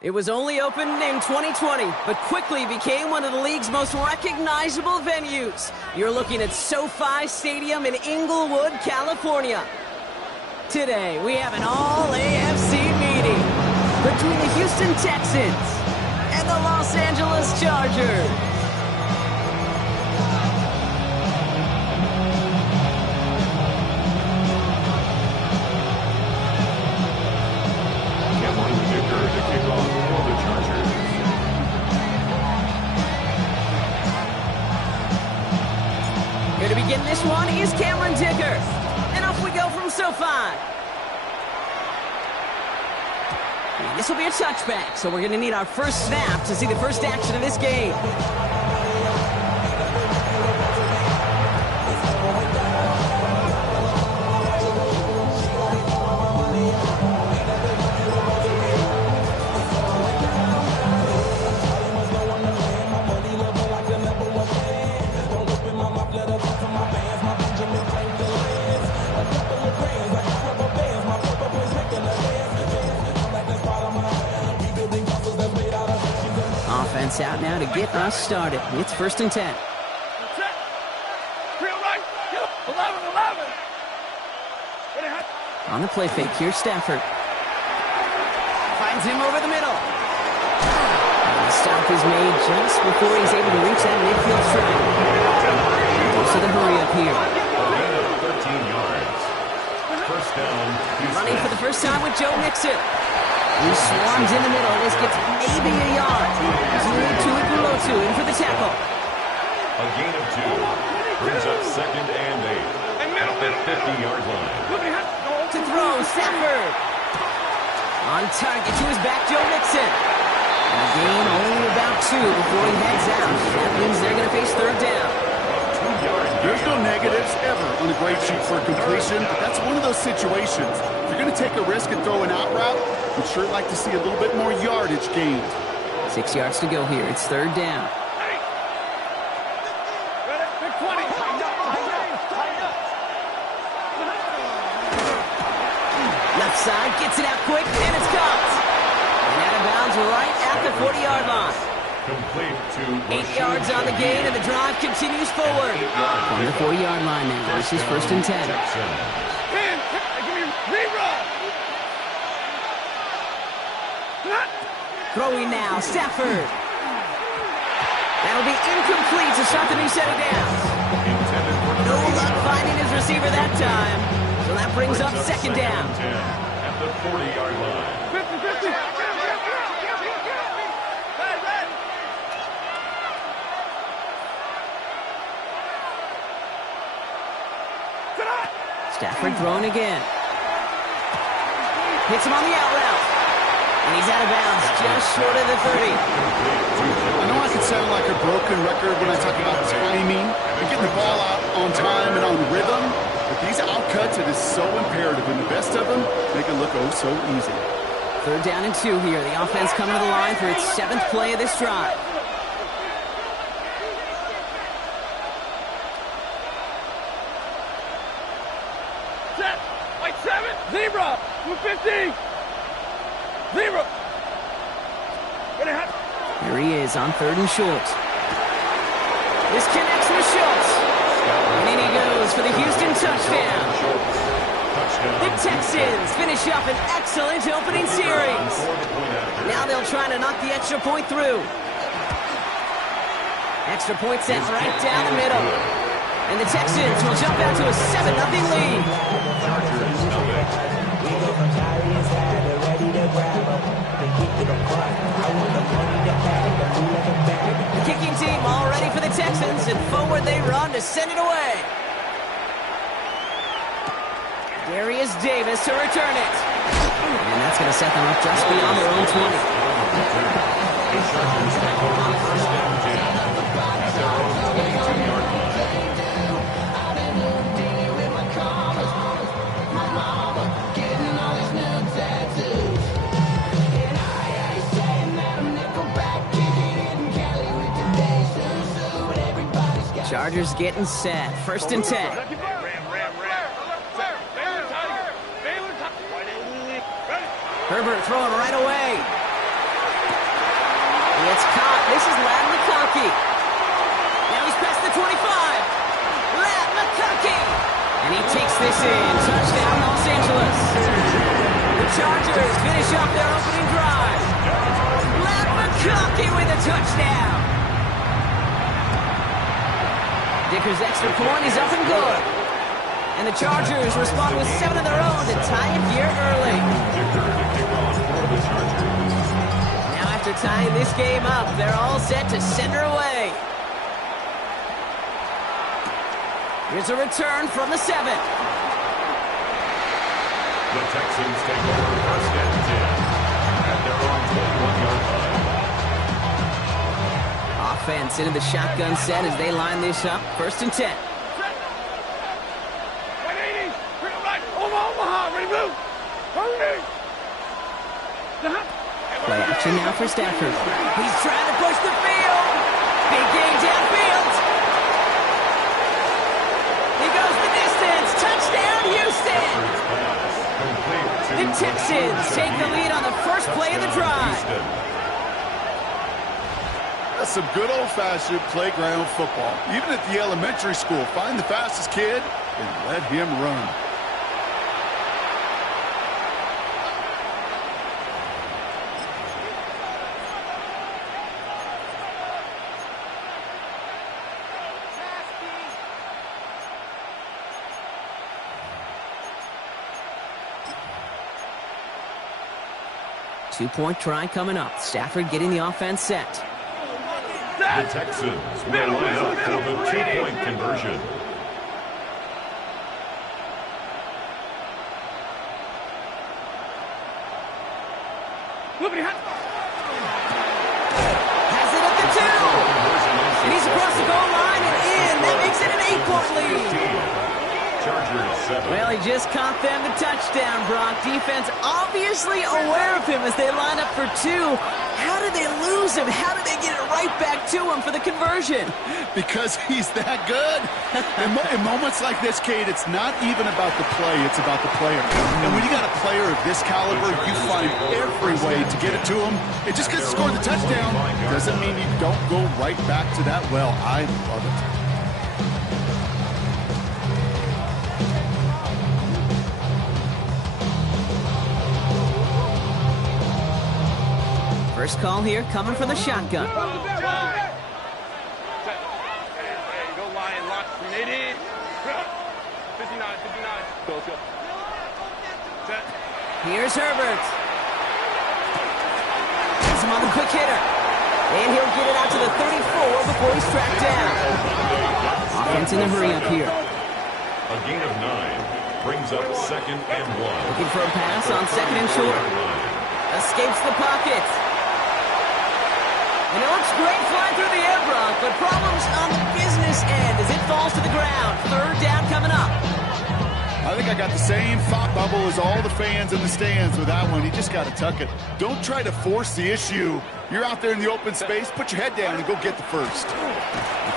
It was only opened in 2020, but quickly became one of the league's most recognizable venues. You're looking at SoFi Stadium in Inglewood, California. Today, we have an all-AFC meeting between the Houston Texans and the Los Angeles Chargers. Here to begin this one is Cameron Dicker. And off we go from SoFi. This will be a touchback, so we're going to need our first snap to see the first action of this game. Offense out now to get us started. It's 1st and 10. On the play fake, here's Stafford. Finds him over the middle. The stop is made just before he's able to reach that midfield strike. Goes to the hurry up here. 13 yards. First down. Running for the first time with Joe Mixon. He swarms in the middle. This gets maybe a yard. Tuipulotu in for the tackle. A gain of 2. Brings up 2nd and 8. At the 50-yard line. To throw, Stafford. On target to his back, Joe Mixon. And a gain only about 2 before he heads out. That means they're going to face 3rd down. There's no negatives ever on a grade sheet for completion, but that's one of those situations. If you're going to take a risk and throw an out route, we'd sure like to see a little bit more yardage gained. 6 yards to go here. It's 3rd down. Left side gets it out quick, and it's caught. And out of bounds right at the 40-yard line. Complete to 8 yards on the gain, and the drive continues forward. On the 40-yard line now. This is 1st and 10. Throwing now, Stafford. That'll be incomplete to start the new set of downs. No luck finding his receiver that time. So that brings up 2nd down. At the 40-yard line. Stafford throwing again. Hits him on the out route. And he's out of bounds, just short of the 30. I know I can sound like a broken record when I talk about timing and getting the ball out on time and on rhythm, but these out cuts, it is so imperative, and the best of them make it look oh so easy. 3rd down and 2 here. The offense coming to the line for its 7th play of this drive. Set. White 7. Zebra. 250. Zebra. Here he is on 3rd and short. This connects with Schultz. And in he goes for the Houston touchdown. The Texans finish up an excellent opening series. Now they'll try to knock the extra point through. Extra point sent right down the middle. And the Texans will jump out to a 7-0 lead. The kicking team all ready for the Texans, and forward they run to send it away. Darius Davis to return it. And that's going to set them up just beyond their own 20. Chargers getting set. 1st and 10. Herbert throwing right away. It's caught. This is Ladd McConkey. Now he's past the 25. Ladd McConkey. And he takes this in. Touchdown, Los Angeles. The Chargers finish off their opening drive. Ladd McConkey with a touchdown. Dicker's extra point is up and good. And the Chargers respond with 7 of their own to tie it here early. Now after tying this game up, they're all set to send her away. Here's a return from the 7. The Texans take over 1st and 10 at their own 21-yard line. Offense into the shotgun set as they line this up. 1st and 10. Play action now for Stafford. He's trying to push the field. Big game downfield. He goes the distance. Touchdown, Houston. The Texans take the lead on the first play of the drive. That's some good old-fashioned playground football. Even at the elementary school, find the fastest kid and let him run. Two-point try coming up. Stafford getting the offense set. The Texans will line up for the 2-point conversion. Has it at the 2. And he's across the goal line and in. That makes it an 8-point lead. Chargers 7. Well, he just caught them the touchdown, Brock. Defense obviously aware of him as they line up for 2. How did they lose him? How did they get it right back to him for the conversion? Because he's that good. In moments like this, Kate, it's not even about the play, it's about the player. And when you got a player of this caliber, you find every way to get it to him. And just because he scored the touchdown doesn't mean you don't go right back to that well. I love it. First call here coming from the shotgun. Go Lion, lock, committed. 59. Go. Set. Here's Herbert. Has him on the quick hitter. And he'll get it out to the 34 before he's tracked down. Offense in the hurry up here. A gain of 9 brings up 2nd and 1. Looking for a pass on 2nd and short. Escapes the pocket. And it looks great flying through the air, Brock, but problems on the business end as it falls to the ground. 3rd down coming up. I think I got the same thought bubble as all the fans in the stands with that one. You just got to tuck it. Don't try to force the issue. You're out there in the open space. Put your head down and go get the first. The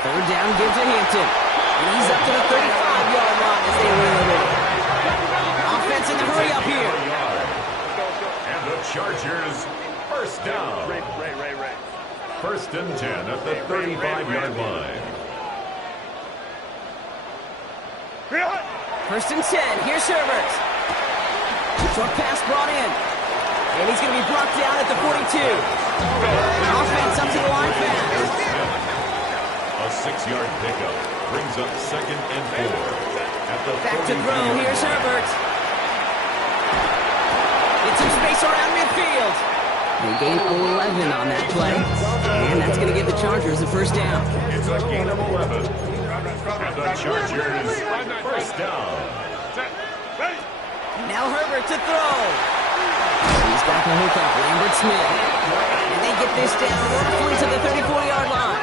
3rd down gives to Hampton. And he's up to the 35-yard line as they reel it in. Chargers, first down. Ray. First and 10 at the 35-yard line. First and 10. Here's Herbert. Short pass brought in. And he's going to be brought down at the 42. Offense up to the line fast. A 6-yard pickup brings up second and 4. At the Back to throw. Here's Herbert. Get some space around midfield. They gain 11 on that play. And that's going to give the Chargers a first down. It's a gain of 11. And the Chargers, first down. Now Herbert to throw. He's got the hook up, Lambert Smith. And they get this down roughly to the 34-yard line.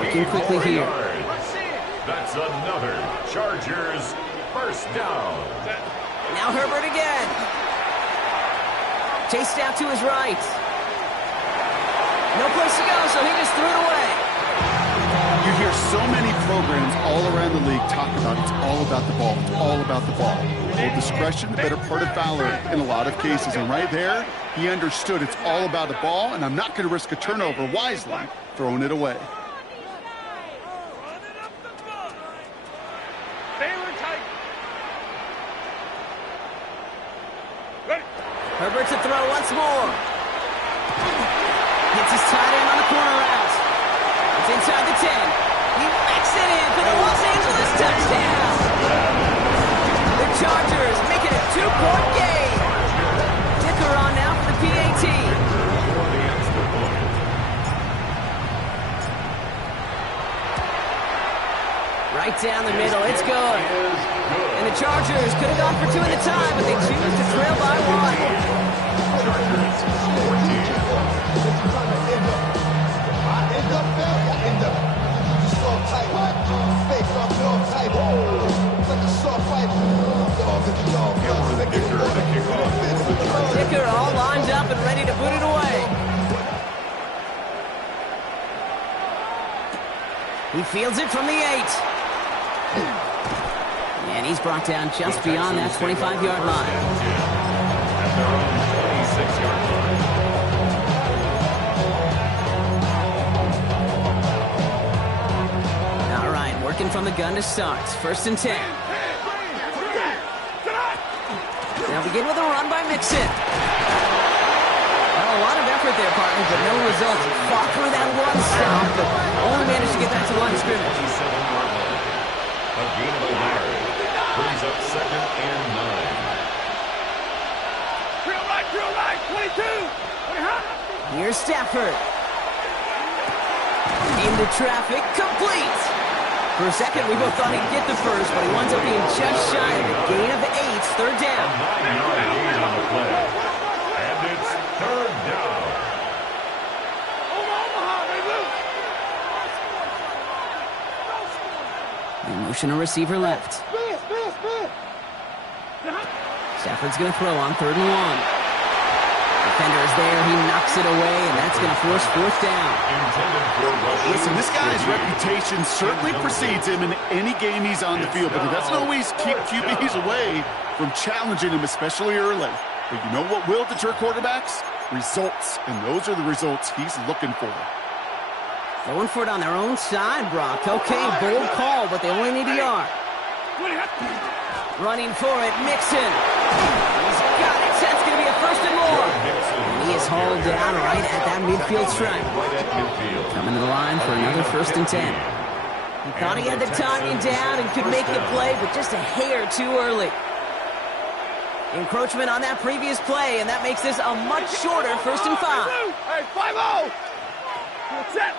Working quickly here. That's another Chargers first down. Now Herbert again. Chased out to his right. No place to go, so he just threw it away. You hear so many programs all around the league talk about it's all about the ball. It's all about the ball. Well, discretion, the better part of valor in a lot of cases. And right there, he understood it's all about the ball, and I'm not going to risk a turnover wisely, throwing it away. Herbert to throw once more. Hits his tight end on the corner route. It's inside the 10. He makes it in for the Los Angeles touchdown. The Chargers make it a 2-point game. Dicker on now for the PAT. Right down the middle. It's good. And the Chargers could have gone for 2 at the time, but they choose to trail by 1. Dicker all lined up and ready to boot it away. He fields it from the 8. And he's brought down just beyond that 25-yard line. At their own 26-yard line. All right, working from the gun to start. First and 10. Now begin with a run by Mixon. Well, a lot of effort there, partner, but no results. Fought through that one stop, but only managed to get back to the line of scrimmage. A gain of 11 brings up second and 9. Drill right, 22. Here's Stafford. Into traffic, complete. For a second, we both thought he'd get the first, but he winds up being just shy of a gain of 8, third down. 9-yard gain on the play. And it's third down. The motion a receiver left. Stafford's going to throw on 3rd and 1. Defender is there. He knocks it away, and that's going to force 4th down. Listen, this guy's reputation certainly precedes him in any game he's on the field, but he doesn't always keep QBs away from challenging him, especially early. But you know what will deter quarterbacks? Results, and those are the results he's looking for. Going for it on their own side, Brock. Okay, bold call, but they only need a yard. Running for it, Mixon. He's got it. That's going to be a 1st and more. And he is hauled down right at that midfield stripe. Coming to the line for another 1st and 10. He thought he had the timing down and could make the play, but just a hair too early. Encroachment on that previous play, and that makes this a much shorter 1st and 5. Hey, 5-0. Set.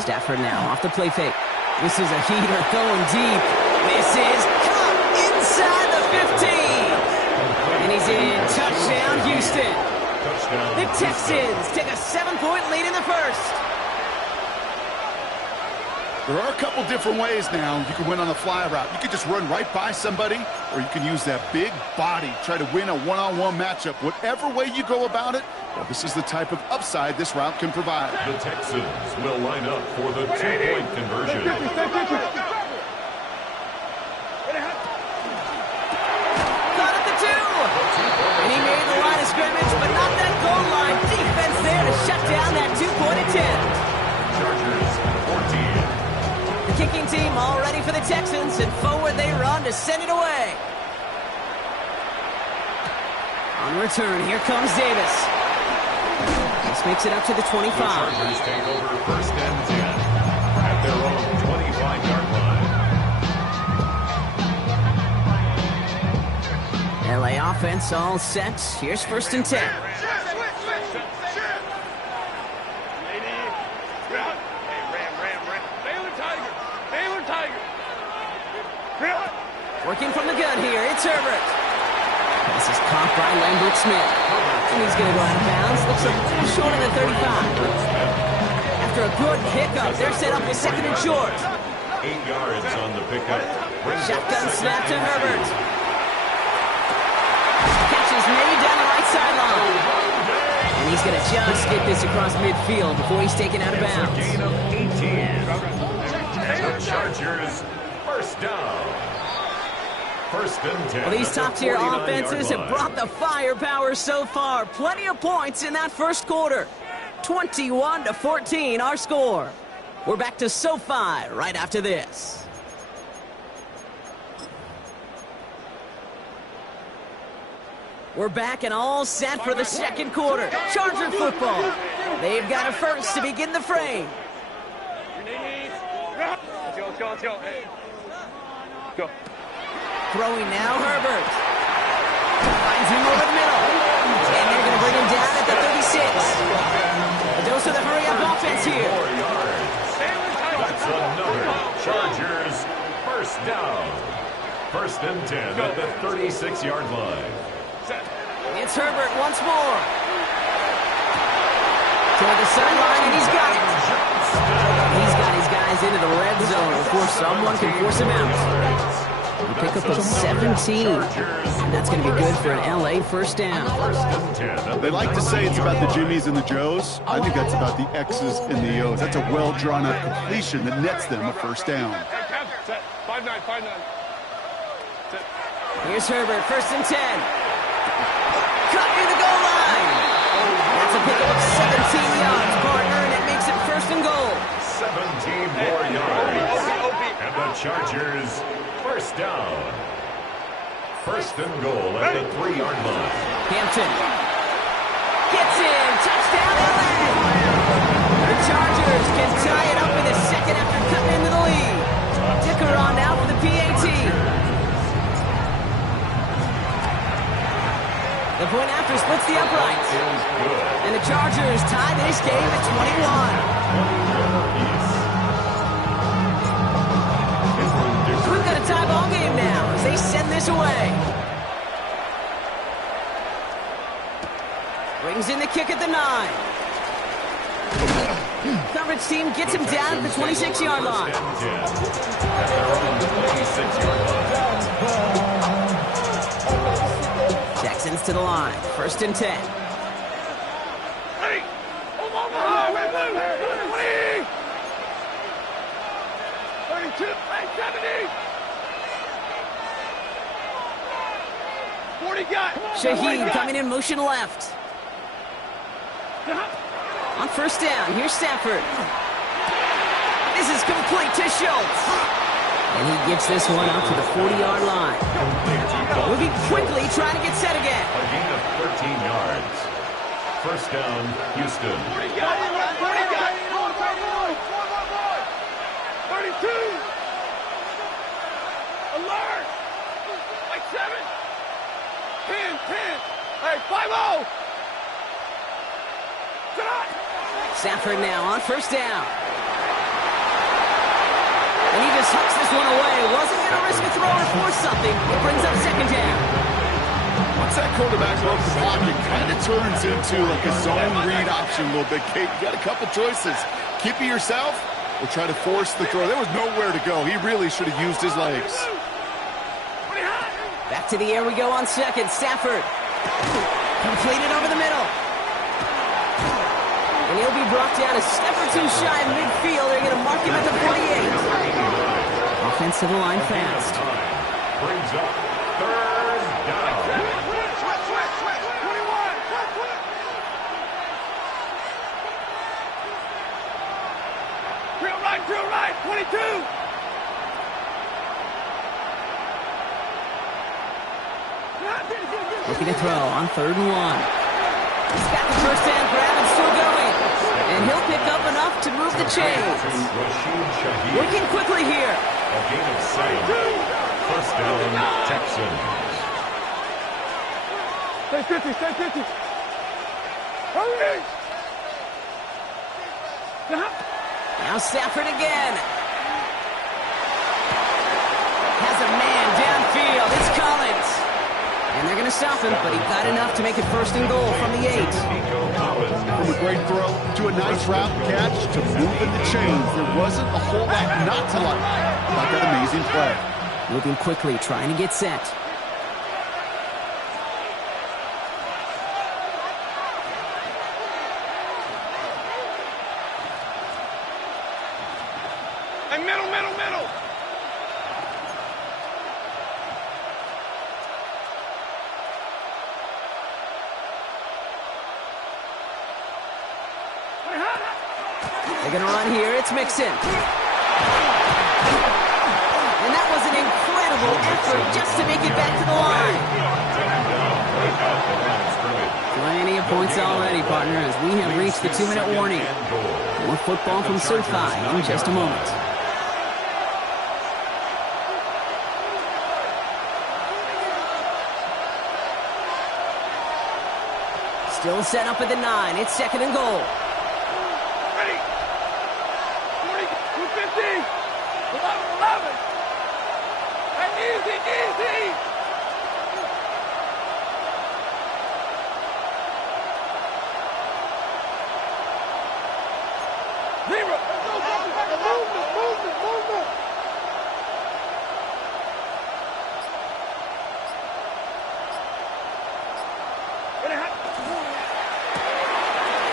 Stafford now off the play fake. This is a heater going deep. This is caught inside the 15. And he's in. Touchdown, Houston. The Texans take a 7-point lead in the first. There are a couple different ways now you can win on a fly route. You can just run right by somebody, or you can use that big body, try to win a one-on-one matchup. Whatever way you go about it, well, this is the type of upside this route can provide. The Texans will line up for the 2-point conversion. Got at the 2. scrimmage, but not that goal line. Defense there to shut down that two-point attempt. Chargers 14. The kicking team all ready for the Texans, and forward they run to send it away. On return, here comes Davis. This makes it up to the 25. The Chargers take over first and 10 at their own 25-yard line. LA offense all set. Here's first and 10. Working from the gun here, it's Herbert. This is caught by Lambert Smith. And he's going to go out of bounds. Looks a little short of the 35. After a good pickup, they're set up with second and short. 8 yards on the pickup. Shotgun snap to Herbert. Catch is made down the right sideline. And he's going to just get this across midfield before he's taken out of bounds. It's a gain of 18. And the Chargers first down. First and 10. Well, these top-tier 49-yard offenses have line. brought the firepower so far. Plenty of points in that first quarter. 21-14, our score. We're back to SoFi right after this. We're back and all set for the second quarter. Charger football. They've got a first to begin the frame. Let's go. Hey. Go. Throwing now, Herbert. Finds him over the middle. And they're going to bring him down at the 36. A dose of the hurry-up offense here. 4 yards. That's another Chargers first down. First and 10 at the 36-yard line. It's Herbert once more. Toward the sideline, and he's got it. He's got his guys into the red zone before someone can force him out. A pickup of 17. And that's going to be good for an LA first down. First and 10. They like to say it's about the Jimmies and the Joes. I think that's about the X's and the O's. That's a well-drawn-up completion that nets them a first down. 5-9. Here's Herbert, first and 10. Cut near the goal line. That's a pickup of 17 yards, partner, and it makes it first and goal. 17 more yards. And the Chargers first down. First and goal at the 3-yard line. Hampton gets in. Touchdown, LA. The Chargers can tie it up in the second after cutting into the lead. Dicker on now for the PAT. The point after splits the uprights. Is good. And the Chargers tie this game at 21. We've got a tie ball game now as they send this away. Brings in the kick at the 9. Coverage team gets him down at the 26-yard line. First and 10 at their own 26-yard line. Texans to the line. First and 10. Hey! Hold on, 32, 70. 40 got. Shaheed coming in motion left. On first down, here's Stafford. This is complete to Schultz. And he gets this one out to the 40-yard line. Moving quickly, trying to get set again. A gain of 13 yards. First down, Houston. 40 got. 32. Alert. Like 7. 10. Hey, 5-0. Stafford now on first down. And he just hucks this one away. Wasn't going to risk a throw or force something. It brings up second down. Once that quarterback broke the pocket, kind of turns into like a zone read option a little bit. Kate, you got a couple choices. Keep it yourself or try to force the throw. There was nowhere to go. He really should have used his legs. Back to the air we go on second. Stafford. Completed over the middle. And he'll be brought down a step or two shy of midfield. They're going to mark him at the 48. Offense to the line fast. Brings up third down. Right to right, 22. Looking to throw on 3rd and 1. He's got the first hand grab and still going. And he'll pick up enough to move the chains. Working quickly here. A gain of 7. First down, Texans. Stay 50, stay 50. Hurry! Now Stafford again. Has a man downfield. It's Collins. And they're going to stop him, but he got enough to make it 1st and goal from the 8. From a great throw to a nice route catch to moving the chains. There wasn't a whole lot not to like about that amazing play. Moving quickly, trying to get set. Hey, middle. They're going to run here. It's Mixon. And that was an incredible effort just to make it back to the line. Plenty of points already, partner, as we have reached the 2-minute warning. More football from SoFi in just a moment. Still set up at the 9. It's 2nd and goal. Ready. 40, 250. 11. Hey, easy. Zero. Movement.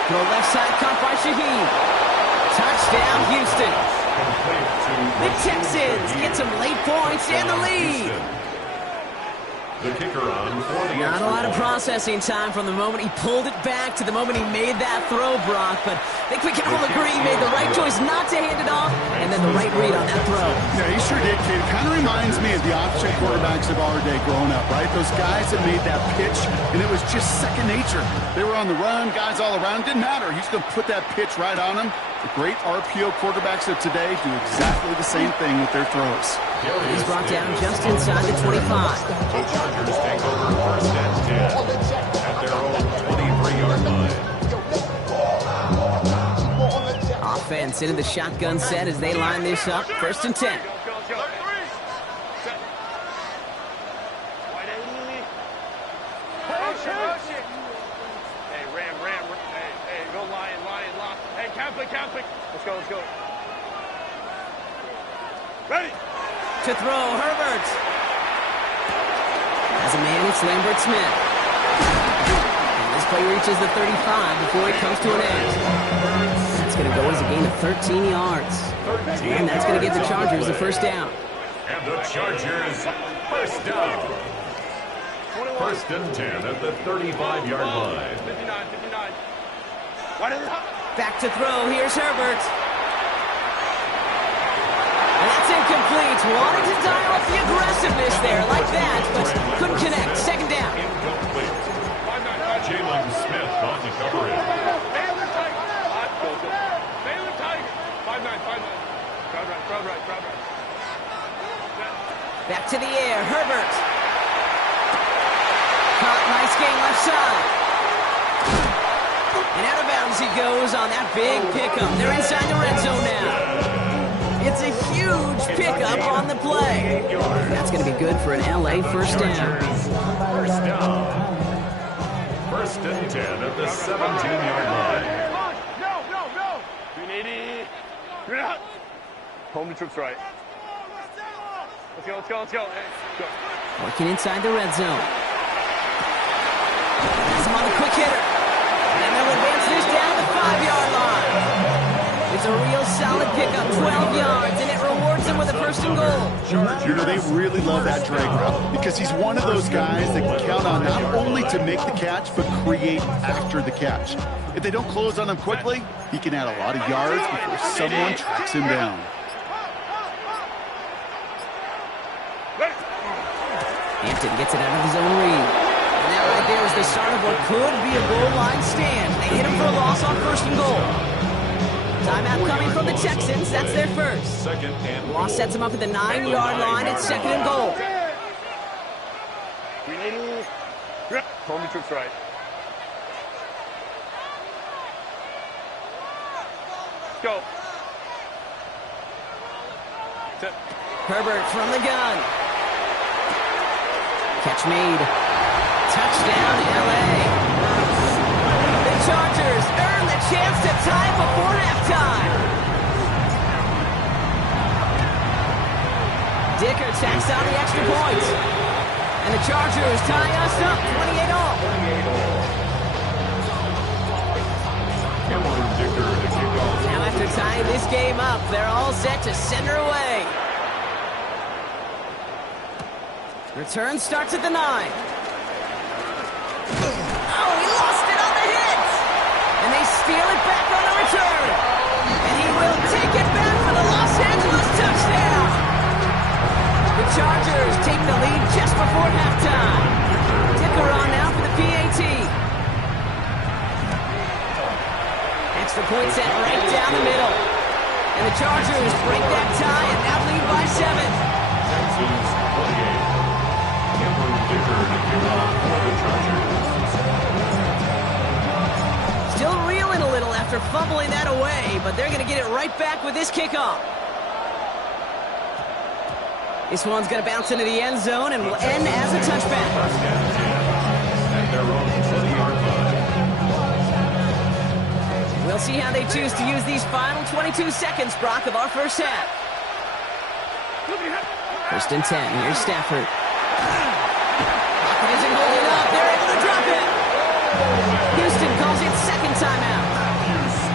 Throw left side caught by Shaheed. Touchdown, Houston. The Texans get some late points and the lead. The kicker on for the Not a lot of processing time from the moment he pulled it back to the moment he made that throw, Brock. But I think we can all agree he made the right choice not to hand it off, and then the right read on that throw. Yeah, he sure did, kid. Kind of reminds me of the option quarterbacks of our day growing up, right? Those guys that made that pitch, and it was just second nature. They were on the run, guys all around. Didn't matter. He's going to put that pitch right on them. The great RPO quarterbacks of today do exactly the same thing with their throws. He's brought down just inside the 25. The Chargers take over 1st and 10 at their own 23-yard line. Offense into the shotgun set as they line this up. 1st and 10. Let's go. Wide 80. Push it. Hey, Ram. Hey, go Lion, lock. Hey, Catholic. Let's go. Ready. To throw, Herbert. As a man, it's Lambert Smith. And this play reaches the 35 before it comes to an end. That's going to go as a gain of 13 yards. And that's going to give the Chargers the 1st down. And the Chargers, 1st down. 1st and 10 at the 35-yard line. 59. Back to throw. Here's Herbert. And that's incomplete. Wanted to dial up the aggressiveness there like that, but couldn't connect. 2nd down. Incomplete. Jalen Smith on the coverage. Baylor Tiger. 5-9. Crowd right. Back to the air. Herbert. Caught. Nice game left side. And out of bounds he goes on that big pickup. They're inside the red zone now. It's a huge pickup on the play. That's going to be good for an LA 1st down. 1st down. 1st and 10 at the 17-yard line. No. 380. You're out. Home to troops right. Let's go. Hey, go. Working inside the red zone. Has him on the quick hitter. And they'll advance this down the 5-yard line. It's a real solid pickup, 12 yards, and it rewards him Houston with a first and goal. You know, they really love that drag route because he's one of those guys that can count on not only to make the catch, but create after the catch. If they don't close on him quickly, he can add a lot of yards before someone tracks him down. Hampton gets it out of his own read. And that right there is the start of what could be a goal line stand. They hit him for a loss on first and goal. Timeout coming from the Texans. That's their first. Second and Loss sets him up at the 9-yard line. It's second and goal. Hold me troops right. Go. Sit. Herbert from the gun. Catch made. Touchdown, L.A. The Chargers earn the chance to tie before halftime. Dicker tacks on the extra point. And the Chargers tie us up 28-all. Cameron Dicker to kick off. Now after tying this game up, they're all set to send her away. Return starts at the 9. Oh, he lost it on the hit! And they steal it back on the return. And he will take it back for the Los Angeles touchdown. The Chargers take the lead just before halftime. Dicker on now for the PAT. Extra point set right down the middle. And the Chargers break that tie and now lead by 7. Texans 28. Cameron Dicker to kick off for the Chargers. Still reeling a little after fumbling that away, but they're going to get it right back with this kickoff. This one's going to bounce into the end zone and will end as a touchback. First and 10 at their own 20-yard line. We'll see how they choose to use these final 22 seconds, Brock, of our first half. First and 10. Here's Stafford. Pocket isn't holding up. They're able to drop it. Houston calls it second timeout.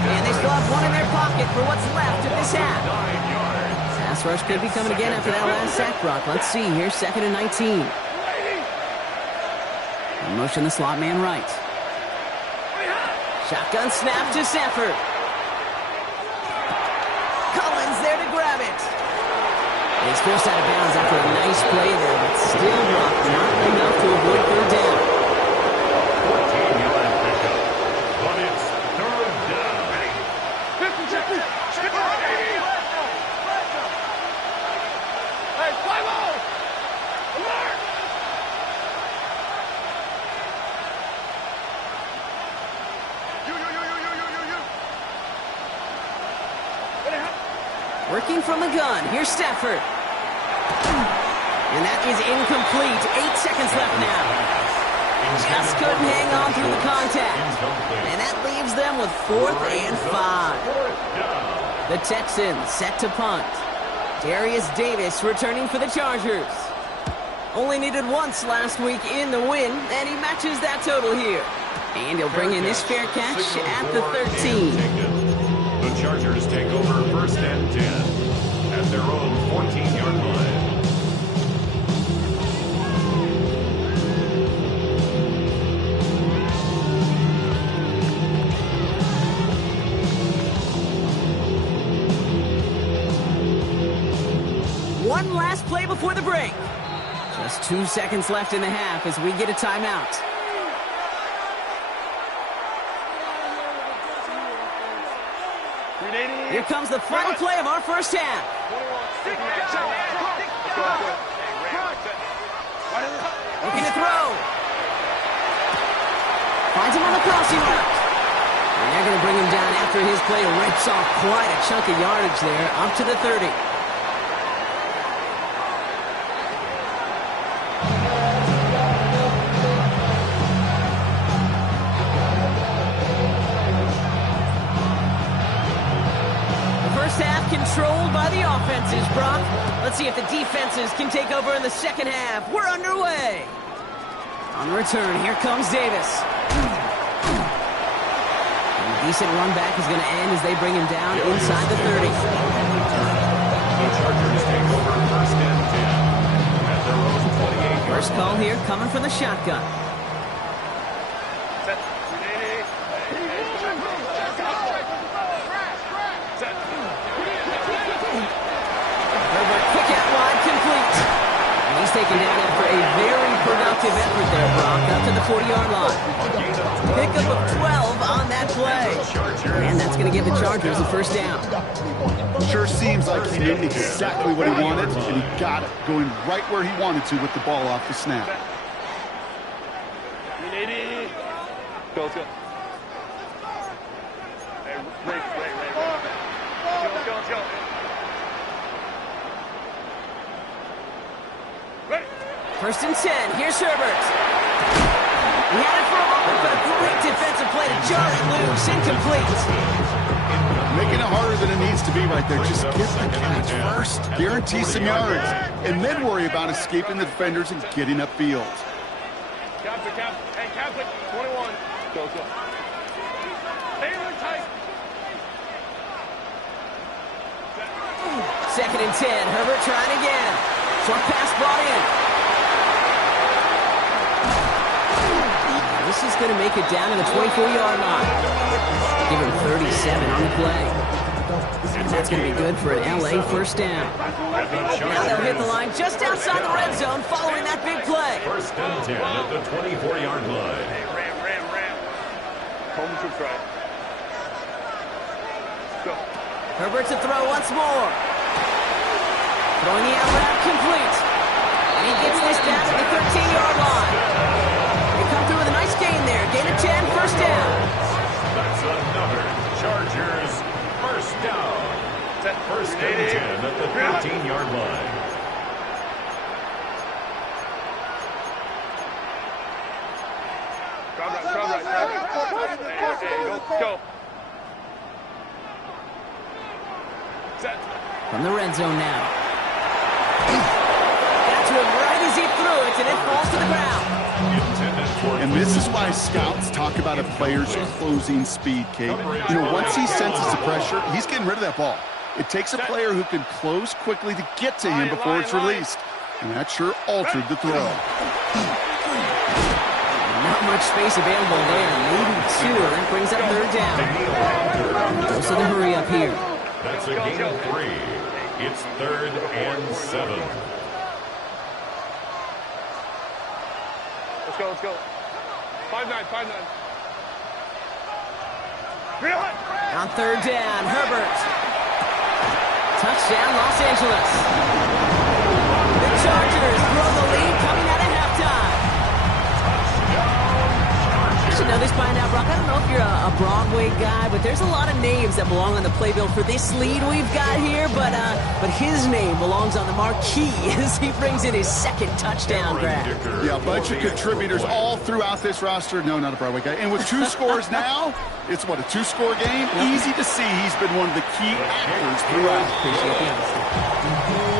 And they still have one in their pocket for what's left of this half. 9 yards. Pass rush could be coming again after that last sack, Brock. Let's see. Here's second and 19. In motion, the slot man right. Shotgun snap to Stafford. Collins there to grab it. He's forced out of bounds after a nice play there, but still blocked, not enough to avoid third down. 14-yard pickup. But it's third down. Hey, 5-0! Alert! Working from the gun. Here's Stafford. And that is incomplete. 8 seconds left now. Just couldn't hang on through the contact. And that leaves them with 4th and 5. The Texans set to punt. Darius Davis returning for the Chargers. Only needed once last week in the win, and he matches that total here. And he'll bring in this fair catch at the 13. The Chargers take over first and 10 at their own 14-yard line. One last play before the break. Just 2 seconds left in the half as we get a timeout. Here comes the final play of our first half. Looking to throw. Finds him on the crossing route. And they're going to bring him down after his play rips off quite a chunk of yardage there, up to the 30. Controlled by the offenses, Brock. Let's see if the defenses can take over in the second half. We're underway. On the return, here comes Davis. And a decent run back is going to end as they bring him down inside the 30. The Chargers take First call here coming from the shotgun. Set. Set. Herbert, quick out wide, complete. And he's taken down after a very productive effort there, Brock, up to the 40-yard line. Pickup of 12 on that play. And that's going to give the Chargers a first down. Sure seems like he knew exactly what he wanted, and he got it, going right where he wanted to with the ball off the snap. Go, let's go. Hey, Ray. Let's go. Ready. First and 10. Here's Herbert. He had it for a moment, but a great defensive play to jar it loose. Incomplete. Making it harder than it needs to be right there. Just get the catch first. Guarantee some yards. And then worry about escaping the defenders and getting upfield. Catholic, 21. Go. Stay on tight. Second and 10. Herbert trying again. Short pass brought in. This is going to make it down to the 24-yard line. Give him 37 on the play. And that's going to be good for an LA first down. Now they'll hit the line just outside the red zone following that big play. First and 10 at the 24-yard line. Hey, ram. Home to try. Go. Herbert to throw once more. Throwing the out route complete. And he gets this down to the 13-yard line. They come through with a nice gain there. Gain of 10, first down. That's another Chargers first down. First and 10 at the 13-yard line. Crowd right. Hey, go. Set. From the red zone now. Got to him right as he threw it, and it falls to the ground. And this is why scouts talk about a player's closing speed, Kate. You know, once he senses the pressure, he's getting rid of that ball. It takes a player who can close quickly to get to him before it's released. And that sure altered the throw. Not much space available there. Maybe two. That brings up third down. Goes to the hurry up here. That's a gain of 3. It's 3rd and 7. Let's go. 5-9. Real hot. On third down, Herbert. Touchdown, Los Angeles. The Chargers grow the lead coming out of halftime. You should know this by now, Brock. I don't know if you're a Broadway guy, but there's a lot of names that belong on the playbill for this lead we've got here, but his name belongs on the marquee as he brings in his second touchdown grab. Yeah, a bunch of contributors all throughout this roster. No, not a Broadway guy. And with 2 scores now, it's what, a 2-score game? Easy to see he's been one of the key actors throughout. Appreciate the honesty.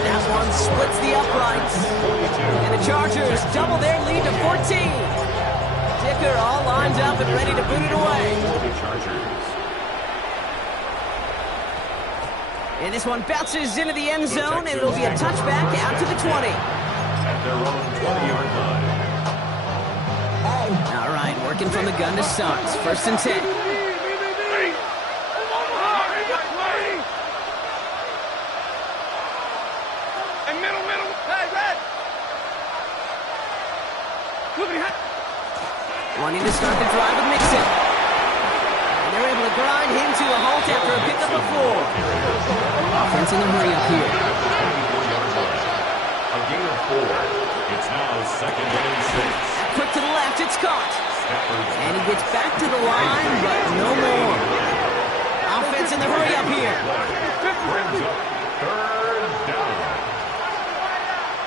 That one splits the uprights. And the Chargers double their lead to 14. Dicker all lined up and ready to boot it away. And this one bounces into the end zone, and it'll be a touchback out to the 20. At their own 20-yard line. All right, working from the gun to start. First and 10. And middle. Hey, red. Look at him. Wanting to start the drive with Mixon. And they're able to grind him to a halt after a pickup of 4. Offense in the hurry up here. A gain of 4. It's now 2nd and 6. Quick to the left, it's caught. And he gets back to the line, but no more. Offense in the hurry up here. Brings up 3rd down.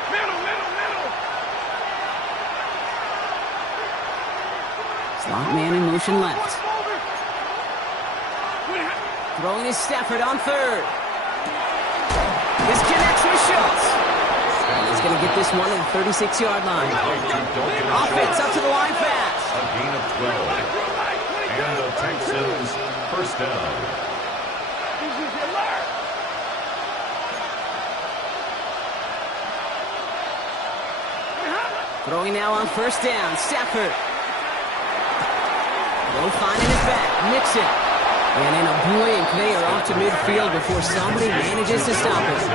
Middle. Slot man in motion left. Throwing is Stafford on third. This connects with Schultz. He's going to get this one at the 36-yard line. Offense up to the line fast. A gain of 12. And the Texans first down. Throwing now on first down. Stafford. Low finding his back. Mixon. And in a blink, they are off to midfield before somebody manages to stop it.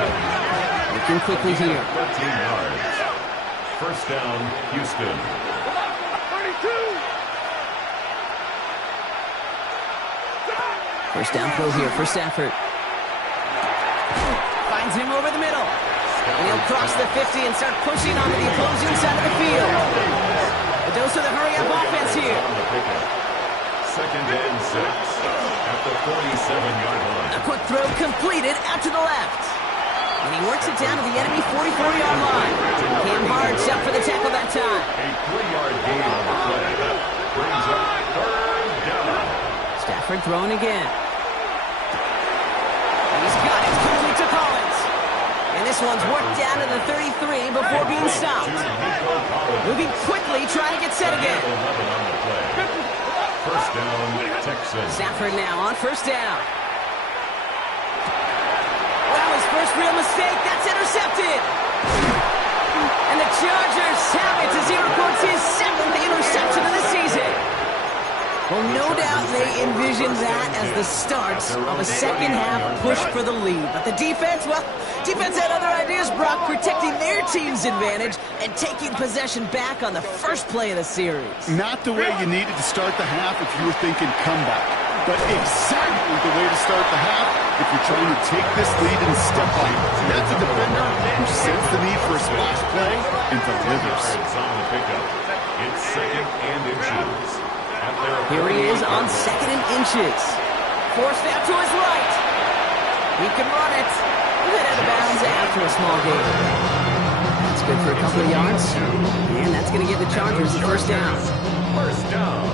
Looking quickly here. 13 yards. First down, Houston. 32. First down throw here for Stafford. Finds him over the middle. And he'll cross the 50 and start pushing onto the opposing side of the field. A dose of the hurry-up offense here. Second and 6 at the 47-yard line. A quick throw completed out to the left. And he works it down to the enemy 44-yard line. Cam Hard's up for the tackle that time. A 3-yard gain on the play. Brings up third down. Stafford throwing again. He's got it. Complete to Collins. And this one's worked down to the 33 before being stopped. Moving quickly, trying to get set again. 11 on the play. First down, Texans. Stafford now on first down. Well, his first real mistake. That's intercepted. And the Chargers have it as he records his 7th interception of the season. Well, no doubt they envisioned that as the start of a second-half push for the lead. But the defense, well, defense had other ideas, Brock, protecting their team's advantage and taking possession back on the first play of the series. Not the way you needed to start the half if you were thinking comeback, but exactly the way to start the half if you're trying to take this lead and step on it. That's a defender who senses the need for a splash play and delivers. Yards on the pickup. It's second and inches. Here he is on second and inches. Forced out to his right. He can run it. Then out of bounds after a small gain. That's good for a couple of yards. And that's going to give the Chargers the first down. First down.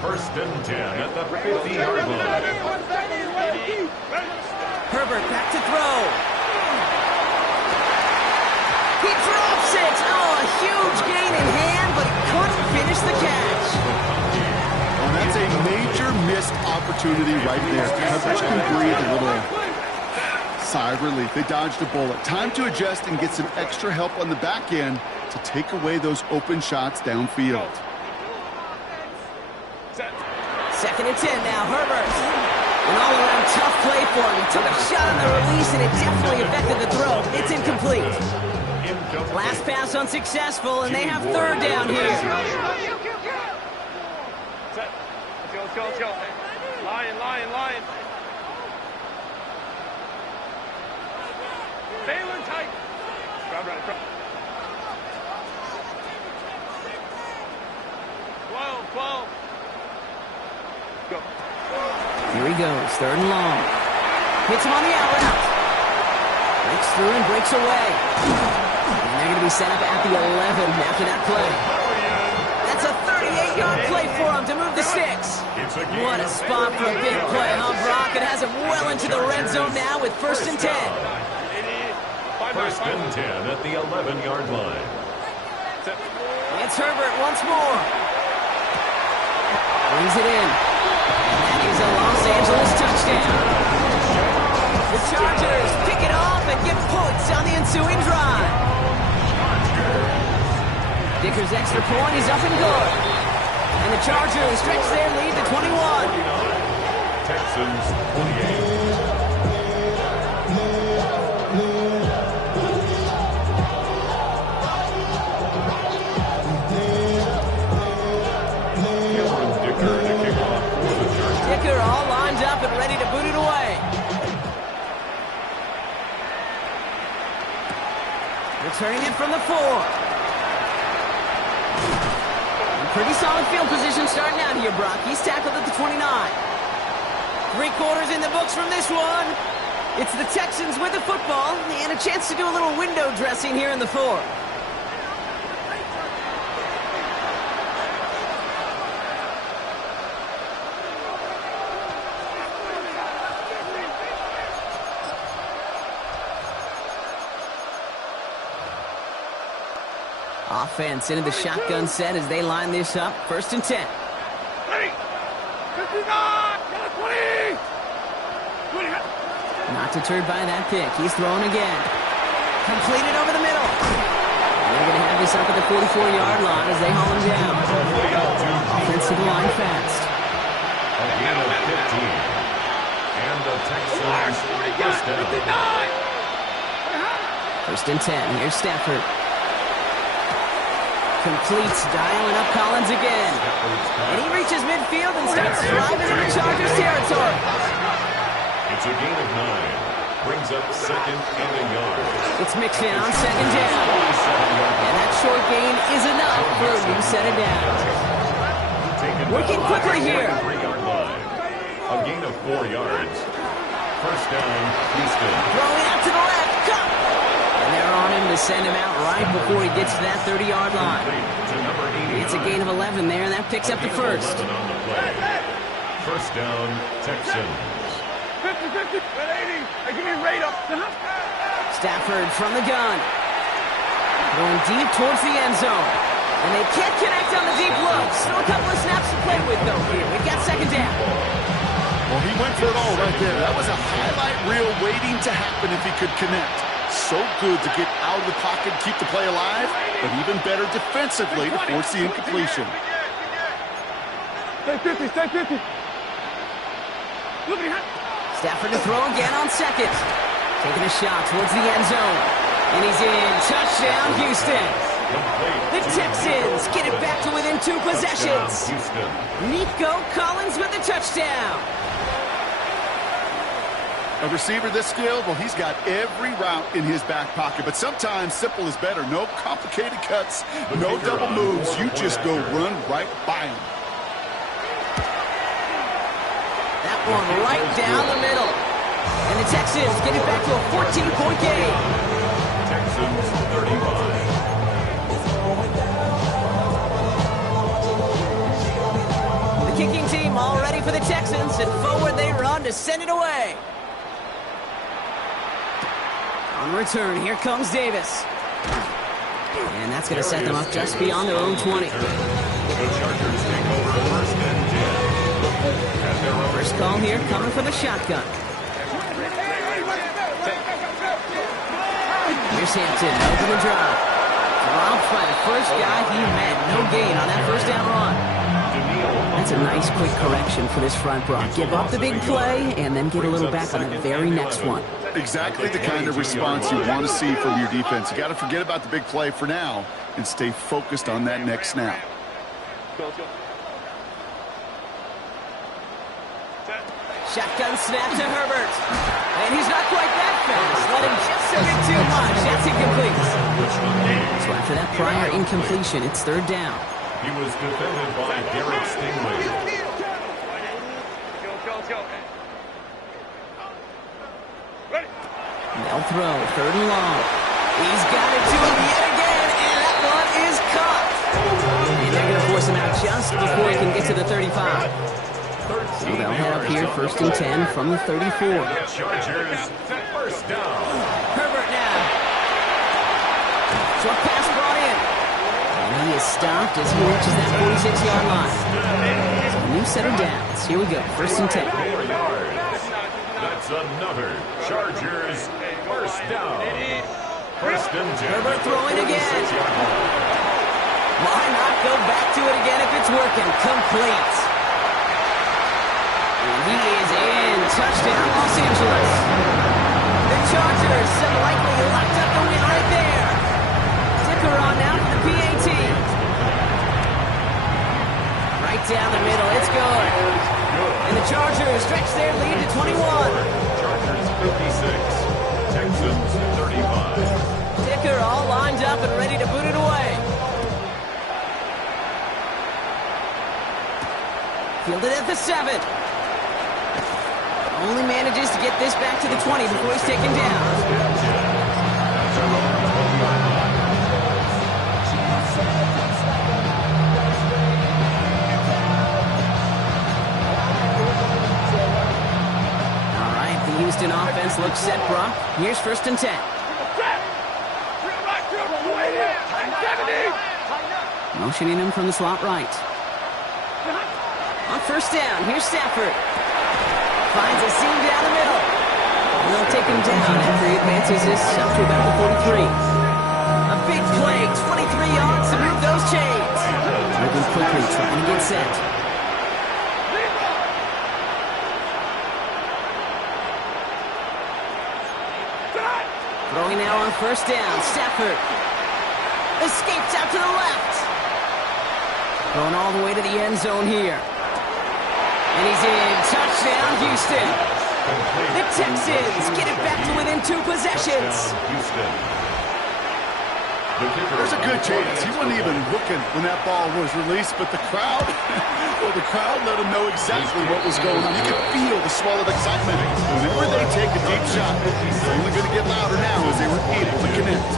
First and 10 at the 50-yard line. Herbert back to throw. He drops it. Oh, a huge gain in hand, but he couldn't finish the catch. Well, that's a major missed opportunity right there. Coverage can breathe a little sigh of relief. They dodged a bullet. Time to adjust and get some extra help on the back end to take away those open shots downfield. Second and 10 now, Herbert. An all-around tough play for him. He took a shot on the release, and it definitely affected the throw. It's incomplete. Last pass unsuccessful, and they have third down here. Let's go. Lion. Balin tight. Grab right. 12. Go. Here he goes, third and long. Hits him on the out route. Breaks through and breaks away. And they're going to be set up at the 11 after that play. That's a 38-yard play for him to move the sticks. What a spot for a big play, huh, Brock? It has him well into the red zone now with first and 10. First and 10 at the 11-yard line. It's Herbert once more. Brings it in. And that is a Los Angeles touchdown. The Chargers pick it off and get points on the ensuing drive. Dicker's extra point is up and good. And the Chargers stretch their lead to 21. Texans 28. Dicker all lined up and ready to boot it away. Returning it from the 4. Pretty solid field position starting out here, Brock. He's tackled at the 29. 3 quarters in the books from this one. It's the Texans with the football and a chance to do a little window dressing here in the 4. Offense into the shotgun set as they line this up. First and 10. 59! 20! Not deterred by that pick. He's throwing again. Completed over the middle. They're going to have this up at the 44-yard line as they haul him down. Offensive line fast. A gain of 15. And the Texans first down. First and 10. Here's Stafford. Completes, dialing up Collins again. And he reaches midfield and starts driving into Chargers territory. It's a gain of 9. Brings up second and a yard. It's Mixon on second down. And that short gain is enough for a new set of downs. Working quickly here. 3-yard line. A gain of 4 yards. First down, Houston. Throwing out to the left. Cut. And they're on him to send him out right before he gets to that 30-yard line. It's a gain of 11 there, and that picks up the first. First down, Texans. 50-50, 80. Hey, give me a rate up. Stafford from the gun. Going deep towards the end zone. And they can't connect on the deep look. Still a couple of snaps to play with, though, here. We've got second down. Well, he went for it all right there. That was a highlight reel waiting to happen if he could connect. So good to get out of the pocket, keep the play alive, but even better defensively to force the incompletion. Stay 50, stay 50. Look at him. Stafford to throw again on second. Taking a shot towards the end zone. And he's in. Touchdown, Houston. The Texans get it back to within 2 possessions. Nico Collins with the touchdown. A receiver this skilled, well, he's got every route in his back pocket. But sometimes simple is better. No complicated cuts, no double moves. You just go run right by him. That one right down the middle. And the Texans get it back to a 14-point game. Texans 35. The kicking team all ready for the Texans, and forward they run to send it away. On return, here comes Davis. And that's going to set them up just beyond their own 20. The Chargers take over first and 10. First call here coming from the shotgun. Here's Hampton, open the drop. Dropped by the first guy he met. No gain on that first down run. That's a nice quick correction for this front, Brock. Give up the big play and then get a little back on the very next one. Exactly the kind of response you want to see from your defense. You got to forget about the big play for now and stay focused on that next snap. Shotgun snap to Herbert. And he's not quite that fast. Let him just a bit too much. That's incomplete. So after that prior incompletion, it's third down. He was defended by Derek Stingley. Go. Ready? They'll throw, third and long. He's got it to him yet again, and that one is caught. And they're going to force him out just before he can get to the 35. So they'll head up here, first and 10 from the 34. Chargers, first down. Herbert now. Short pass brought in. And he is stopped as he reaches that 46-yard line. So a new set of downs. Here we go, first and 10. 4 yards. That's another Chargers first down. First and 10. Herbert throwing again. Why not go back to it again if it's working? Complete. And he is in. Touchdown, Los Angeles. The Chargers have likely locked up the win right there. Dicker on now for the PAT. Right down the middle. It's good. And the Chargers stretch their lead to 21. Chargers 56. Texans 35. Dicker all lined up and ready to boot it away. Fielded at the 7. Only manages to get this back to the 20 before he's taken down. All right, the Houston offense looks set, Brock. Here's first and 10. Motioning him from the slot right. On first down, here's Stafford. Finds a seam down the middle. And they'll take him down after he advances this up to about the 43. A big play, 23 yards to move those chains. Moving quickly, trying to get set. Throwing now on first down, Stafford. Escapes out to the left. Going all the way to the end zone here. And he's in. Touchdown, Houston. The Texans get it back to within 2 possessions. There's a good chance he wasn't even looking when that ball was released, but the crowd, well, the crowd let him know exactly what was going on. You could feel the swell of excitement. Whenever they take a deep shot, it's only going to get louder now as they repeat it to connect.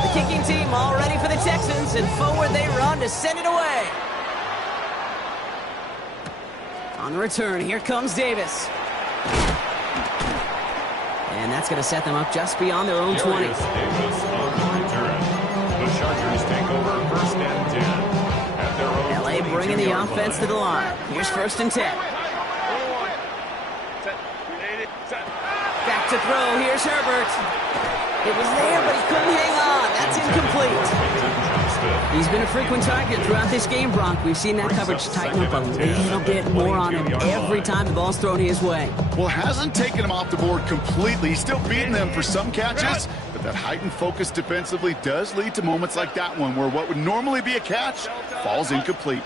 The kicking team all ready for the Texans, and forward they run to send it away. On the return, here comes Davis. And that's going to set them up just beyond their own 20. Davis on the return. The Chargers take over first and 10. At their own LA bringing the offense to the line. Here's first and 10. Back to throw. Here's Herbert. It was there, but he couldn't hang on. That's incomplete. He's been a frequent target throughout this game, Bronk. We've seen that coverage tighten up a little bit more on him every time the ball's thrown his way. Well, hasn't taken him off the board completely. He's still beating them for some catches, but that heightened focus defensively does lead to moments like that one where what would normally be a catch falls incomplete.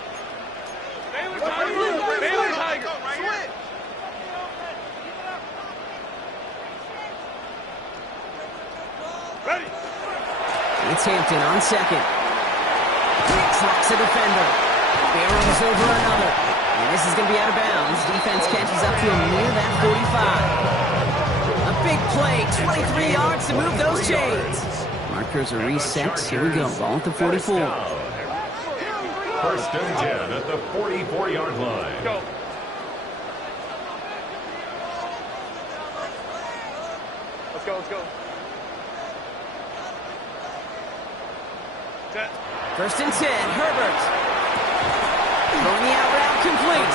It's Hampton on second. Knocks a defender. Barrels over another. And this is going to be out of bounds. Defense catches up to him near that 45. A big play, 23 yards to move those chains. Markers are reset. Here we go. Ball at the 44. First and 10 at the 44-yard line. Go. Let's go, let's go. Set. First and 10, Herbert. Throwing the out route complete.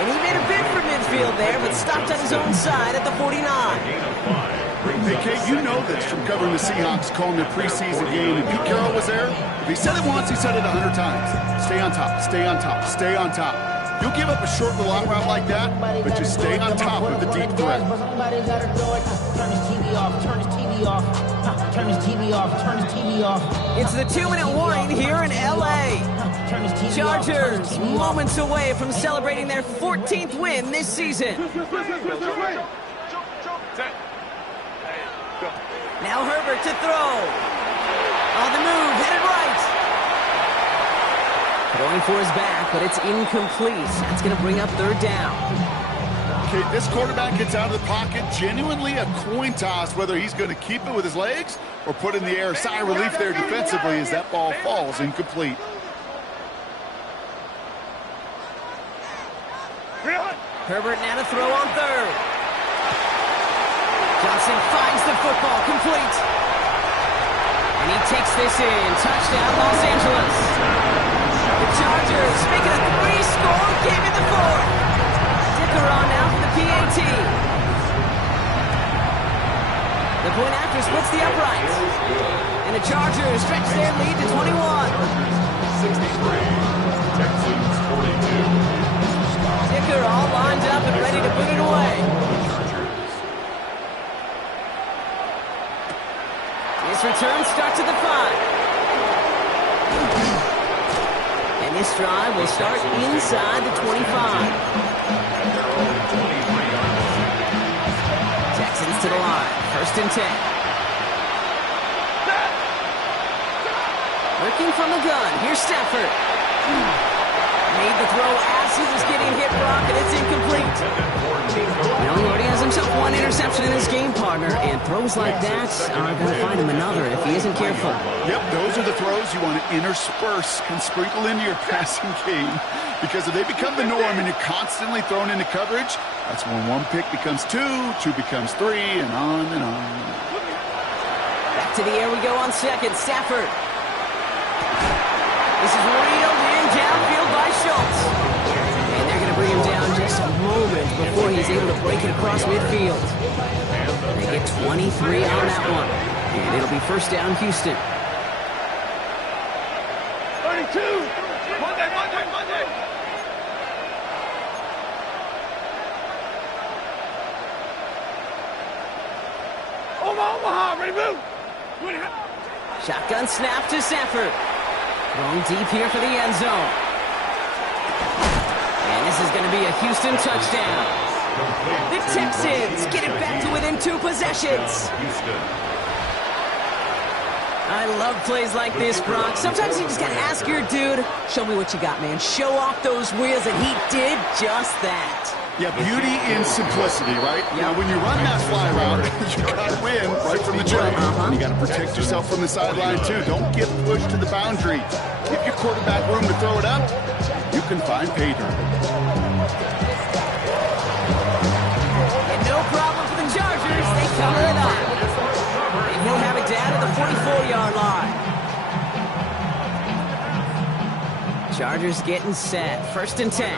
And he made a bid for midfield there, but stopped on his own side at the 49. Hey, Kate, you know this from covering the Seahawks, calling their preseason game, and Pete Carroll was there. If he said it once, he said it 100 times. Stay on top, stay on top, stay on top. You'll give up a short little out route like that, but just stay on top with the deep threat. Somebody got to do it. Turn his TV off, turn his TV off. Turn his TV off, turn his TV off. It's the 2-minute warning here in L.A. Turn his TV Chargers off, turn his TV off. moments away from celebrating their 14th win this season. Set. Hey, go. Now Herbert to throw. On the move, headed right. Going for his back, but it's incomplete. That's going to bring up third down. Okay, this quarterback gets out of the pocket, genuinely a coin toss whether he's going to keep it with his legs or put in the air. Sigh of relief there defensively as that ball falls incomplete. Herbert now to throw on third. Johnson finds the football, complete. And he takes this in. Touchdown, Los Angeles. The Chargers making a 3-score game in the fourth. Dicker on now for the PAT. The point after splits the uprights. And the Chargers stretch their lead to 21. 63, Texans 42. Dicker all lined up and ready to put it away. This return starts at the 5. And this drive will start inside the 25. Texans to the line. First and 10. Working from the gun. Here's Stafford. Made the throw as he was getting hit, Brock, and it's incomplete. He already has himself one interception in his game, partner, and throws like that are going to find him another if he isn't careful. Yep, those are the throws you want to intersperse and sprinkle into your passing game. Because if they become the norm and you're constantly thrown into coverage, that's when one pick becomes two becomes three, and on and on. Back to the air we go on second. Stafford. This is reeled in downfield by Schultz. And they're going to bring him down just a moment before he's was able to break it across midfield. They get 23 on that one. And it'll be first down, Houston. 32! Monday! Omaha, ready, move! Shotgun snap to Sanford. Thrown deep here for the end zone. And this is going to be a Houston touchdown. The Texans get it back to within 2 possessions. I love plays like this, Brock. Sometimes you just got to ask your dude, show me what you got, man. Show off those wheels, and he did just that. Yeah, beauty in simplicity, right? Yep. Now, when you run that fly route, you got to win right from the jump. And you got to protect yourself from the sideline, too. Don't get pushed to the boundary. Give your quarterback room to throw it up. You can find pay dirt. And no problem for the Chargers. They cover it up. And he'll have it down to the 44-yard line. Chargers getting set. First and 10.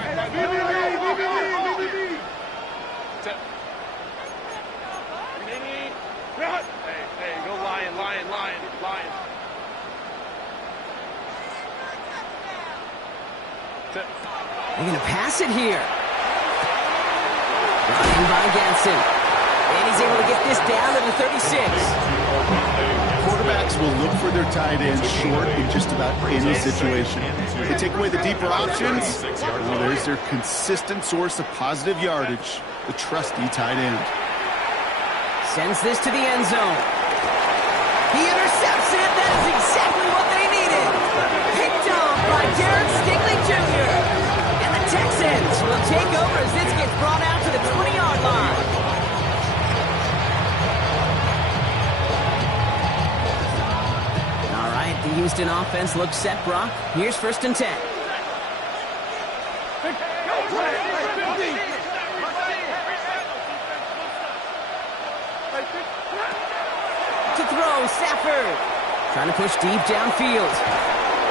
Hey, go Lion. They're going to pass it here. Brought in by Ganson. And he's able to get this down to the 36. Quarterbacks will look for their tight ends short in just about any situation. They take away the deeper options. Well, there's their consistent source of positive yardage, the trusty tight end. Sends this to the end zone. He intercepts it. That is exactly what they needed. Picked off by Derek Stingley Jr. And the Texans will take over as this gets brought out to the 20-yard line. All right, the Houston offense looks set, Brock. Here's first and 10. To throw, Stafford. Trying to push deep downfield.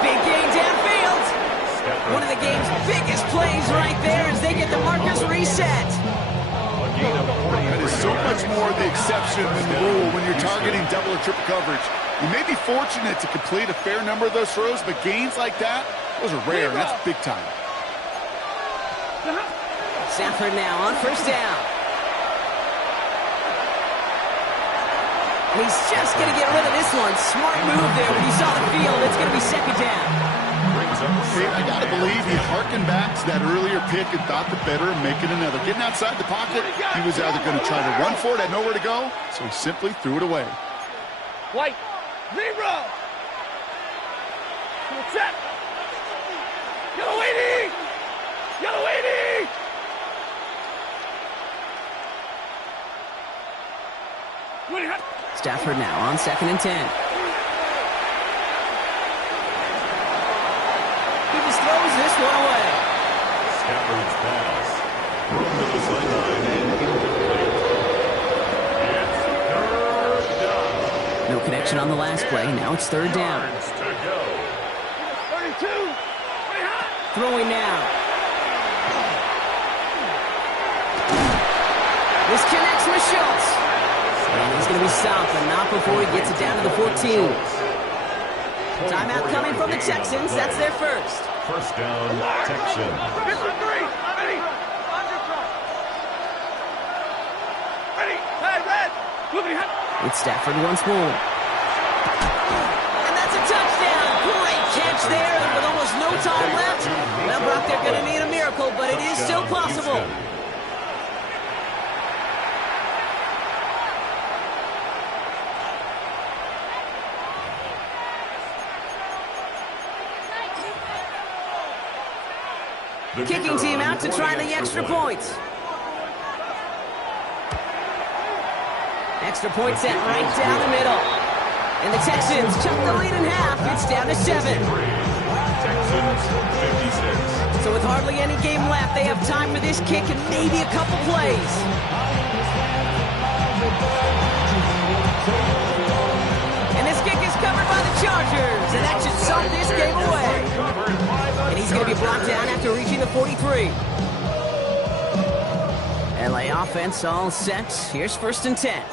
Big gain downfield. One of the game's biggest plays right there as they get the markers reset. That is so much more the exception than the rule when you're targeting double or triple coverage. You may be fortunate to complete a fair number of those throws, but gains like that, those are rare, and that's big time. Stafford now on first down. And he's just going to get rid of this one. Smart move there when he saw the field. It's going to be second down. Hey, I got to believe he harkened back to that earlier pick and thought the better of making another. Getting outside the pocket, he was either going to try to run for it, had nowhere to go, so he simply threw it away. White, zero. Set. Yellow 80. Yellow 80. Stafford now on second and 10. He just throws this one away. Stafford's pass. Thrown to the sideline and incomplete. It's third down. No connection on the last play. Now it's third down. Yards to go. 32. Throwing now. This connects with Schultz. And he's going to be stopped, but not before he gets it down to the 14. Timeout coming from the Texans. That's their first. First down, Texans. It's Stafford once more. And that's a touchdown. Great catch there, and with almost no time left. Well, Brock, they're going to need a miracle, but it is still possible. Kicking team out to try the extra point. Extra point set right down the middle. And the Texans chunk the lead in half. It's down to 7. Texans 56. So with hardly any game left, they have time for this kick and maybe a couple plays. And this kick is covered by the Chargers, and that should sum this game away. And he's going to be brought down after reaching the 43. LA offense all set. Here's 1st and 10.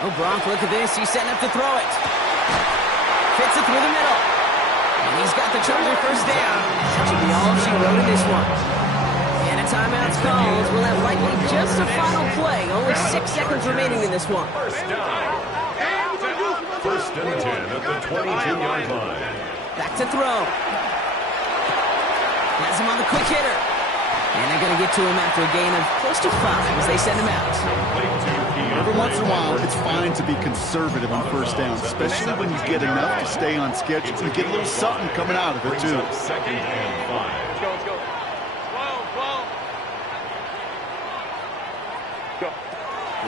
Oh, Gronk, look at this. He's setting up to throw it. Fits it through the middle. And he's got the Charger 1st down. That should be all she wrote in this one. And a timeout's called. We'll have likely just a final play. Only 6 seconds remaining in this one. 1st down. 1st and 10 at the 22-yard line. Back to throw. Has him on the quick hitter. And they're going to get to him after a gain of close to 5 as they send him out. Every once in a while, it's fine to be conservative on 1st down, especially when you get enough to stay on schedule. You get a little something coming out of it, too. 2nd and 5. Let's go. Go.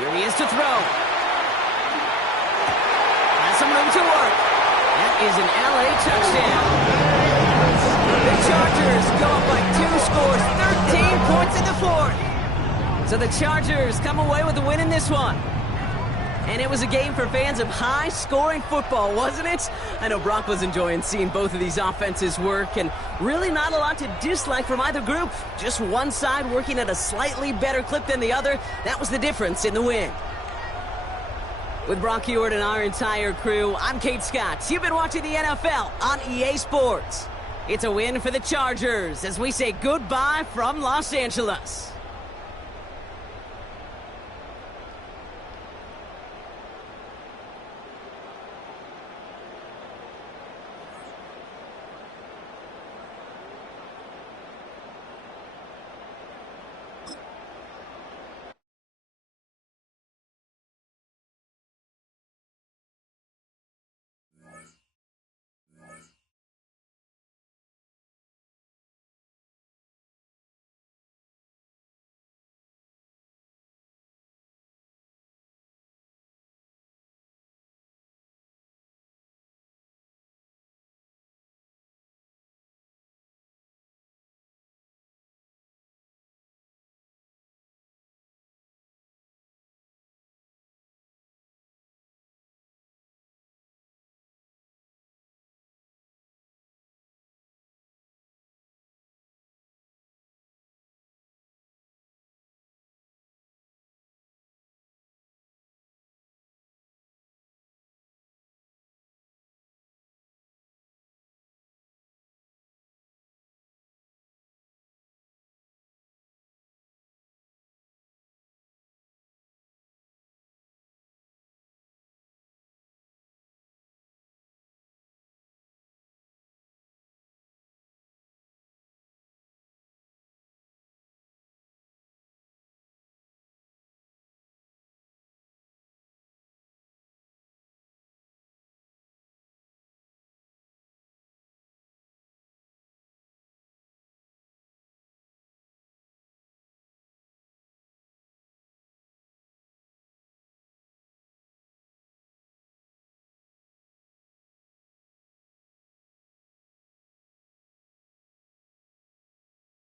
Here he is to throw. Has some room to work. That is an LA touchdown. The Chargers go up by 2 scores, 13 points in the 4th. So the Chargers come away with the win in this one. And it was a game for fans of high-scoring football, wasn't it? I know Brock was enjoying seeing both of these offenses work, and really not a lot to dislike from either group. Just one side working at a slightly better clip than the other. That was the difference in the win. With Brock Huard and our entire crew, I'm Kate Scott. You've been watching the NFL on EA Sports. It's a win for the Chargers as we say goodbye from Los Angeles.